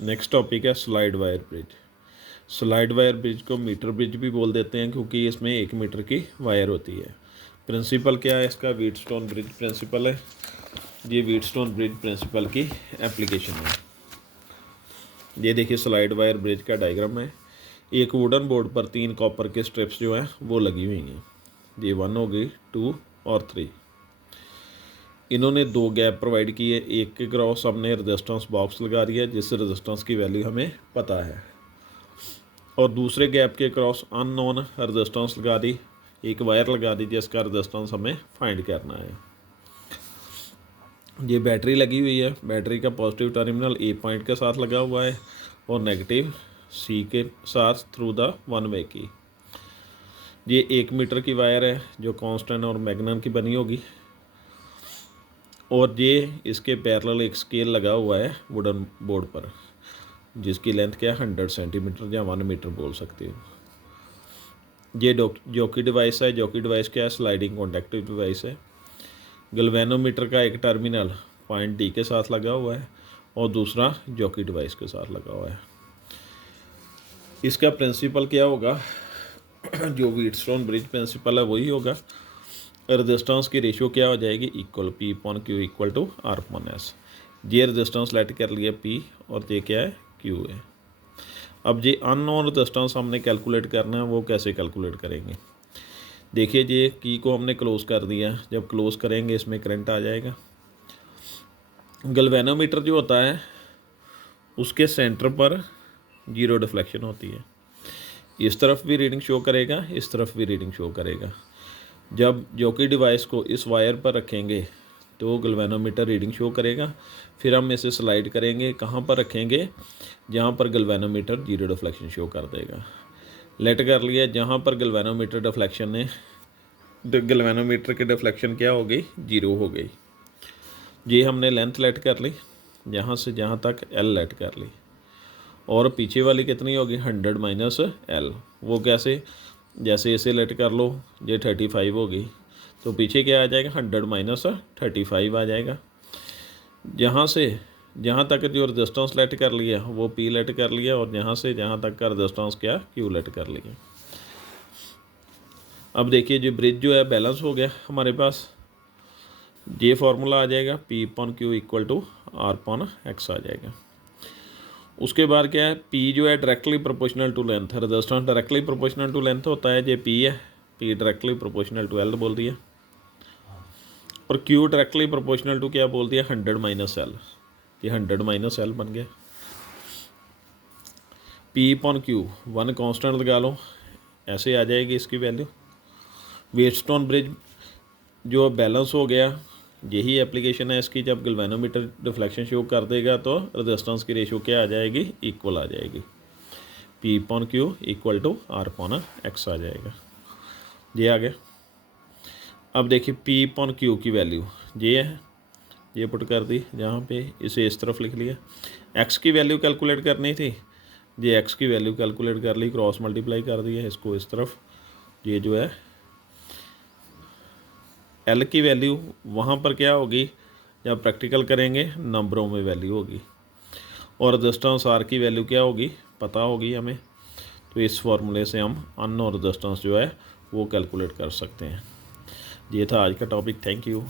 Next topic है slide wire bridge. Slide wire bridge को metre bridge भी बोल देते हैं क्योंकि इसमें 1 मीटर की वायर होती है। प्रिंसिपल क्या है इसका? व्हीटस्टोन ब्रिज प्रिंसिपल है। ये व्हीटस्टोन ब्रिज प्रिंसिपल की एप्लीकेशन है। ये देखिए स्लाइड वायर ब्रिज का डायग्राम है। एक वुडन बोर्ड पर 3 कॉपर के स्ट्रिप्स जो हैं वो लगी हुई हैं। ये 1 हो गई, 2 और 3। इन्होंने 2 गैप प्रोवाइड किए। एक के क्रॉस हमने रेजिस्टेंस बॉक्स लगा दिया जिस रेजिस्टेंस की वैल्यू हमें पता है, और दूसरे गैप के क्रॉस अननोन रेजिस्टेंस लगा दी। एक वायर लगा दी जिसका रेजिस्टेंस हमें फाइंड करना है। ये बैटरी लगी हुई है। बैटरी का पॉजिटिव टर्मिनल ए पॉइंट के साथ लगा हुआ है और नेगेटिव सी के साथ थ्रू द वन वे की। ये 1 मीटर की वायर है जो कांस्टेंट और मैग्नम की बनी होगी, और ये इसके पैरेलल एक स्केल लगा हुआ है वुडन बोर्ड पर जिसकी लेंथ क्या है 100 सेंटीमीटर या 1 मीटर बोल सकते हो। ये जॉकी डिवाइस है। जॉकी डिवाइस क्या है? स्लाइडिंग कॉन्टैक्टिव डिवाइस है। गैल्वेनोमीटर का एक टर्मिनल पॉइंट डी के साथ लगा हुआ है और दूसरा जॉकी डिवाइस के साथ लगा हुआ है। इसका प्रिंसिपल क्या होगा? जो व्हीटस्टोन ब्रिज प्रिंसिपल है वही होगा। रेजिस्टेंस की रेशियो क्या हो जाएगी? Equal P upon Q equal to R upon S. ये रेजिस्टेंस लेट कर लिया पी और ये क्या है? क्यू है। अब ये अननोन रेजिस्टेंस हमने कैलकुलेट करना है, वो कैसे कैलकुलेट करेंगे? देखिए ये की को हमने क्लोज कर दिया। जब क्लोज करेंगे इसमें करंट आ जाएगा। गैल्वेनोमीटर जो होता है उसके सेंटर पर 0 डिफ्लेक्शन होती है। इस तरफ भी रीडिंग शो करेगा, इस तरफ भी रीडिंग शो करेगा। जब जॉकी डिवाइस को इस वायर पर रखेंगे तो गैल्वेनोमीटर रीडिंग शो करेगा। फिर हम इसे स्लाइड करेंगे। कहाँ पर रखेंगे? जहाँ पर गैल्वेनोमीटर 0 डिफ्लेक्शन शो कर देगा। लेट कर लिया। जहाँ पर गैल्वेनोमीटर डिफ्लेक्शन ने गैल्वेनोमीटर की डिफ्लेक्शन क्या हो गई? 0 हो गई। ये हमने लेंथ लेट कर ली, यहाँ से जहाँ तक L लेट कर ली, और पीछे वाली कितनी होगी? 100 माइनस L। वो कैसे? जैसे इसे लेट कर लो, ये 35 होगी तो पीछे क्या आ जाएगा? 100 माइनस 35 आ जाएगा। जहाँ से जहाँ तक जो रेजिस्टेंस लेट कर लिया वो P लेट कर लिया, और यहाँ से जहाँ तक का रेजिस्टेंस क्या? Q लेट कर लिया। अब देखिए जो ब्रिज जो है बैलेंस हो गया हमारे पास। ये फार्मूला आ जाएगा P upon Q equal to R upon X आ जाएगा। उसके बाद क्या है? P जो है directly proportional to length. Resistance directly proportional to length होता है। ये P है, P directly proportional to L बोल दिया, और Q डायरेक्टली प्रोपोर्शनल टू क्या बोल दिया? 100 माइनस L। ये 100 माइनस L बन गया। P अपॉन Q 1 कांस्टेंट लगा लो, ऐसे आ जाएगी इसकी वैल्यू। व्हीटस्टोन ब्रिज जो बैलेंस हो गया, यही एप्लीकेशन है इसकी। जब गैल्वेनोमीटर डिफ्लेक्शन शो कर देगा तो रेजिस्टेंस की रेशियो क्या आ जाएगी? इक्वल आ जाएगी। P upon Q equal to R upon X आ जाएगा। ये आ गया। अब देखिए P अपॉन क्यू की वैल्यू ये है, ये पुट कर दी जहाँ पे, इसे इस तरफ लिख लिया। X की वैल्यू कैलकुलेट करनी थी, ये X की वैल्यू कैलकुलेट कर ली, क्रॉस मल्टीप्लाई कर दिया इसको इस तरफ। ये जो है L की वैल्यू वहाँ पर क्या होगी? जब प्रैक्टिकल करेंगे नंबरों में वैल्यू होगी, और रेजिस्टेंस R की वैल्यू क्या होगी? पता होगी हमें। तो इस फार्मूले से हम अननोन रेजिस्टेंस जो है वो कैलकुलेट कर सकते हैं। ये था आज का टॉपिक। Thank you.